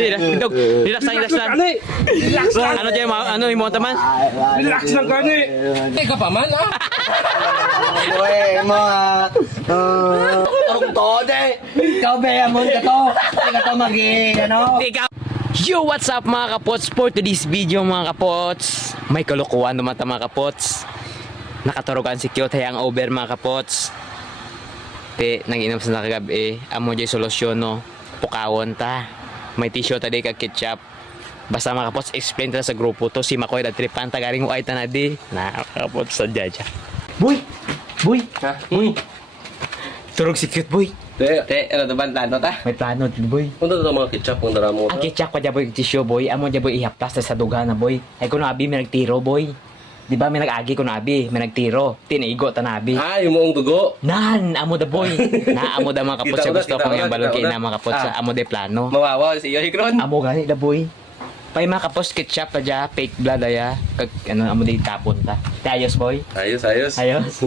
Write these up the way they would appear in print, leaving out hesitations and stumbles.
Sige, dog. Relax lang, relax lang. Relax lang. Ano dyan, ano yung mga taman? Relax lang gani. Teka pa man, ah. Uy, mga... Tarong to, de. Ikaw, be, amon ka to. Hindi ka to ano? Ikaw. Yo, what's up mga kapots? For today's video mga kapots, may kalukuhan naman ta mga kapots. Nakaturugan si cute hayang over mga kapots. Te, nanginom sa nakagabi, amo dyan solusyon no. Pukawon ta. May tissue tadi kag ketchup. Basta mga kapots, explain ta sa grupo to. Si Makoy na tripan tagaring mo ay tanadi. Na kapots sa jaja. Boy! Boy! Ha? Turog si cute boy. Te, ano to ba plano ta? May plano din boy. Punta to mga ketchup kung dara mo. Ang ketchup pa dyan boy, tissue boy. Amo dyan boy ihaplas sa duga na boy. Ay kuno abi may nagtiro boy. Di ba may nag-agi kuno abi, may nagtiro. Tinaigo tanabi. Ah, yung moong dugo. Nan, amo da boy. Na amo da mga kapot sa gusto ko yung balon kay na mga kapot sa amo de plano. Mawawa si iyo hikron. Amo gani da boy. Pay mga kapos ketchup pa dyan, fake blood aya. Kag ano amo de tapon ta. Tayos boy. Ayos, ayos. Ayos.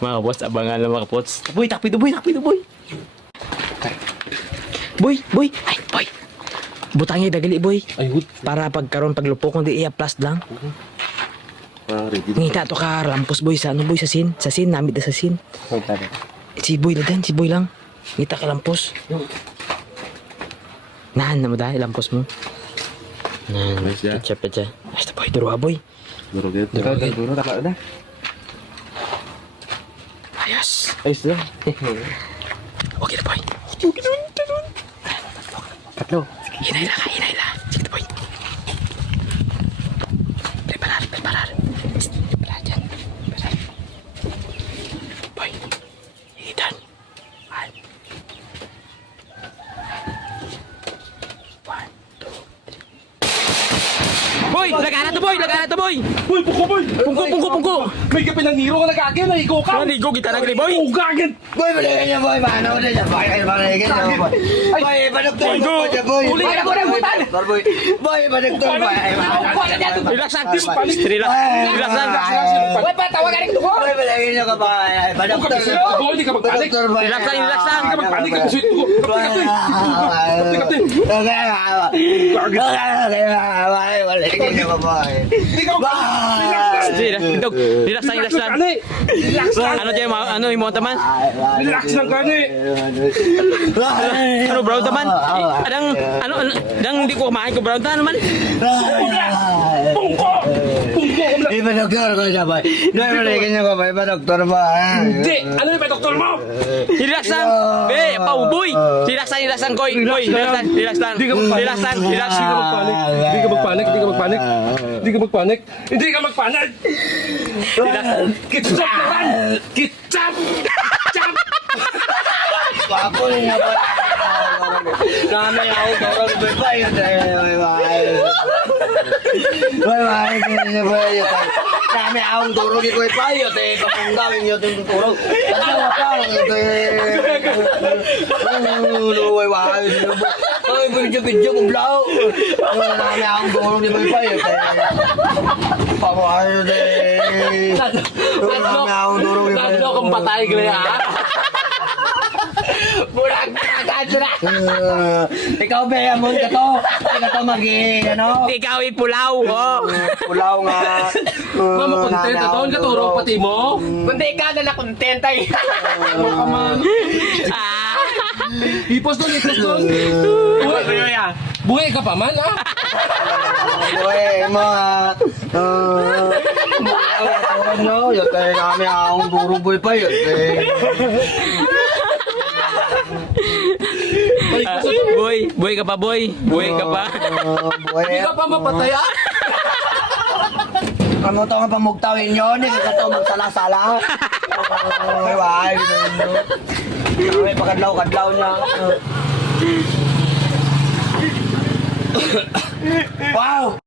Mga boss, abangan lang mga kapots. Boy, takpido boy, takpido boy. Boy, boy, ay boy. Butangnya dagali boy. Ay, hud. Para pagkaroon paglupok kundi i-plus lang. Ah, ready. Ngita to ka lampos boy sa ano boy sa sin. Sa sin, namit na sa sin. Si boy na din, si boy lang. Ngita ka lampos. Nahan na mo dahil lampos mo. Nahan, Nice, yeah. ketchup pa dyan. Ay, ito boy, duruha boy. Duro get. Duro, takla na. Ayos. Ayos lang. Okay na boy. Tatlo. Hinay lang, hinay lang. Sige boy. Preparar, preparar. Preparar dyan. Preparar. Boy. Higitan. One. One, two, three. Boy! Lagana to boy! Lagana to boy! Uy, puko boy. Pungko, pungko, pungko! May kape ng niro ka nag-agi, naigo ka. Naligo kita nagli boy! Oh, gagin. Boy, balikin niya, boy. Paano ko na siya? Boy, balikin niya, boy. Boy, padoktor Boy, mo go. po siya, boy. Uli ka na, boy, butan. Padoktor, boy. Boy, padoktor, boy. Relax lang! Relax lang! Uy, patawagan ko ko. Boy, balikin niyo ka, boy. Padoktor. Boy, di ka magpanik. Padoktor, boy. Relax lang, relax lang. Di ka magpanik ka sweet ko. Kapti. Balikin niyo ka, boy. Di ka magpanik. Sige, dog. Relax lang, relax lang. Relax lang. Ano dyan, ano yung mga taman? Relax lang gani. Ano bro taman? Adang, ano, adang hindi ko kumain ko bro taman naman. Pungko. Pungko. Iba doktor ko siya, boy. Boy, balikin niyo ka, boy. Iba doktor, boy. Hindi. Ano yung doktor mo? Relax lang. Be, pauboy. Relax lang, relax lang, koy. Koy, relax lang, relax lang. Di ka magpanik. Relax lang, relax. Di ka magpanik. Di ka magpanik. Di ka magpanik. Di ka magpanik. Hindi ka magpanik. Ketchup naman. Ketchup. Ketchup. Papo niya, boy. Namay ako, dorong, boy, boy. Boy, boy. Boy, boy, ganyan, boy. Namay akong dorong, boy, boy. Kapag gawin niyo itong dorong. Ano ka? Boy, boy. Ay, video kong blow. Namay akong dorong, boy, boy. Pamuhayo, de. Namay akong dorong, boy, boy. Tatlo kong patay gaya. Ikaw, be, amon ka to. Hindi ka to ano? Ikaw ipulaw. Oh. Pulaw nga. Mama content to, ka turo pati mo. Kundi ka na na-content ay. Ano ka man? Ah. Ipos doon, ipos doon. Buhay ka pa man, ah. Uy, mga... Ano, yate kami akong duro boy pa yate. Boy ka pa boy. Boy ka pa. Boy, Hindi ka pa mapatay, ah. ano to nga pamugtawin nyo? Hindi ka to magsala-sala. Uy, why? May pagkadlaw-kadlaw niya. Wow!